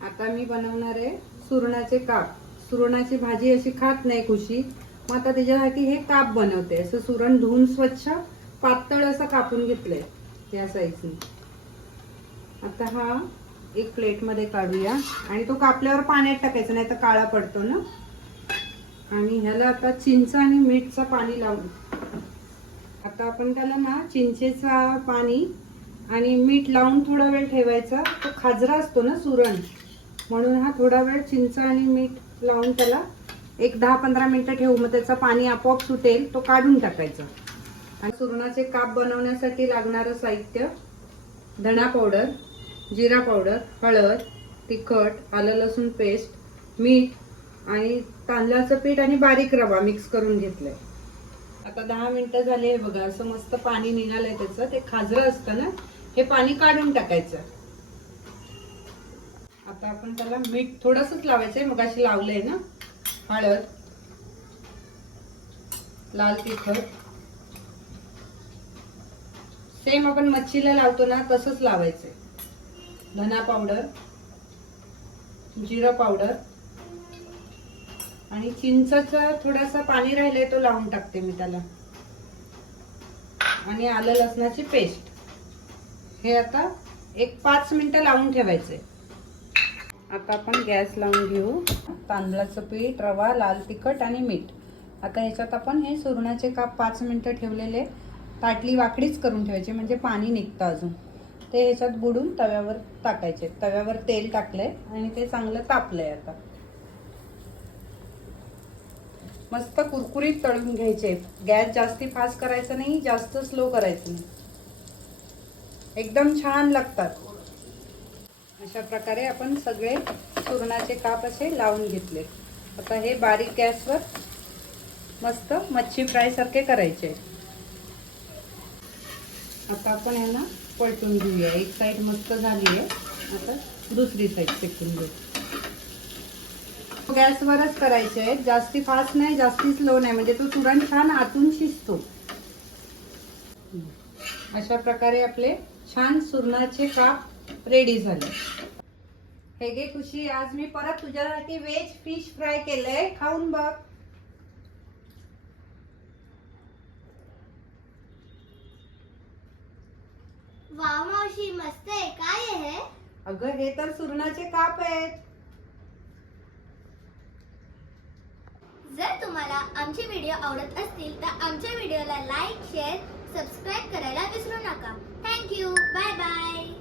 आता मी बनवणार आहे सुरणाचे काप। सुरणाची भाजी अशी खात नाही खुशी, मग आता त्याच्यासाठी हे काप बनवते। असं सुरण धुवून स्वच्छ पातळ असं कापून घेतलंय या साईजने। आता हा एक प्लेट मध्ये काढूया आणि तो कापल्यावर पाण्यात टाकायचा, नाही तर काळा पडतो ना। आणि ह्याला आता चिंच आणि मीठचं पाणी लावू। आता आपण त्याला ना चिंचेचा पाणी आणि मीठ लावून थोडा वेळ ठेवायचा। तो खाजरा असतो ना सुरण, म्हणून हा थोडा वेळ चिंच आणि मीठ लावून त्याला एक 10-15 मिनिटं ठेवू। मग त्याचं पाणी आपोआप सुटेल, तो काढून टाकायचा। आणि सुरणाचे काप बनवण्यासाठी लागणारं साहित्य: धना पावडर, जिरा पावडर, हळद, तिखट, आलं लसूण पेस्ट, मीठ आणि तांदळाचं पीठ आणि बारीक रवा मिक्स करून घेतलंय। आता 10 मिनिटं झाले बघा, असं मस्त पाणी निघालंय त्याचं। ते खाजरं असतं ना, हे पाणी काढून टाकायचं। आता आपण त्याला मीठ थोडंसंच लावायचंय, मगाशी लावलंय ना। हळद, लाल तिखट, सेम आपण मच्छीला लावतो ना तसंच लावायचंय। धना पावडर, जिरा पावडर आणि चिंचचं थोडासा पाणी राहिलंय, तो लावून टाकते मी त्याला। आणि आलं लसणाची पेस्ट, हे आता एक 5 मिनिटं लावून ठेवायचंय। आता आपण गॅस लावून घेऊ। तांदळाचं पीठ, रवा, लाल तिखट आणि मीठ। आता ह्याच्यात आपण हे सुरणाचे काप 5 मिनिटं ठेवलेले ताटली वाकडीच करून ठेवायची, म्हणजे पाणी निघतं अजून। ते ह्याच्यात बुडून तव्यावर टाकायचे। तव्यावर तेल टाकलंय आणि ते चांगलं तापलंय। आता मस्त कुरकुरीत तळून घ्यायचे। गॅस जास्ती फास्ट करायचा नाही, जास्त स्लो करायचं नाही, एकदम छान लागतात। अशा प्रकारे आपण सगळे सुरणाचे काप असे लावून घेतले। आता हे बारीक गॅसवर मस्त मच्छी फ्राय सारखे करायचे। आता आपण यांना पलटून घेऊया। एक साइड मस्त झाली आहे, आता दुसरी साइड शेकून घेऊ। गॅसवरच करायचे आहेत, जास्ती फास्ट नाही जास्ती स्लो नाही, म्हणजे तो सुरण छान आतून शिजतो। अशा प्रकारे आपले छान सुरणाचे काप रेडी झाले। हे घे खुशी, आज मी परत तुझ्यासाठी व्हेज फिश फ्राय केलंय, खाऊन बघ। वाव मावशी, मस्त आहे। काय आहे हे? अगं हे तर सुरणाचे काप आहेत। जर तुम्हाला आमचे व्हिडिओ आवडत असतील तर आमच्या व्हिडिओला लाईक, शेअर, सबस्क्राईब करायला विसरू नका। Thank you, bye bye.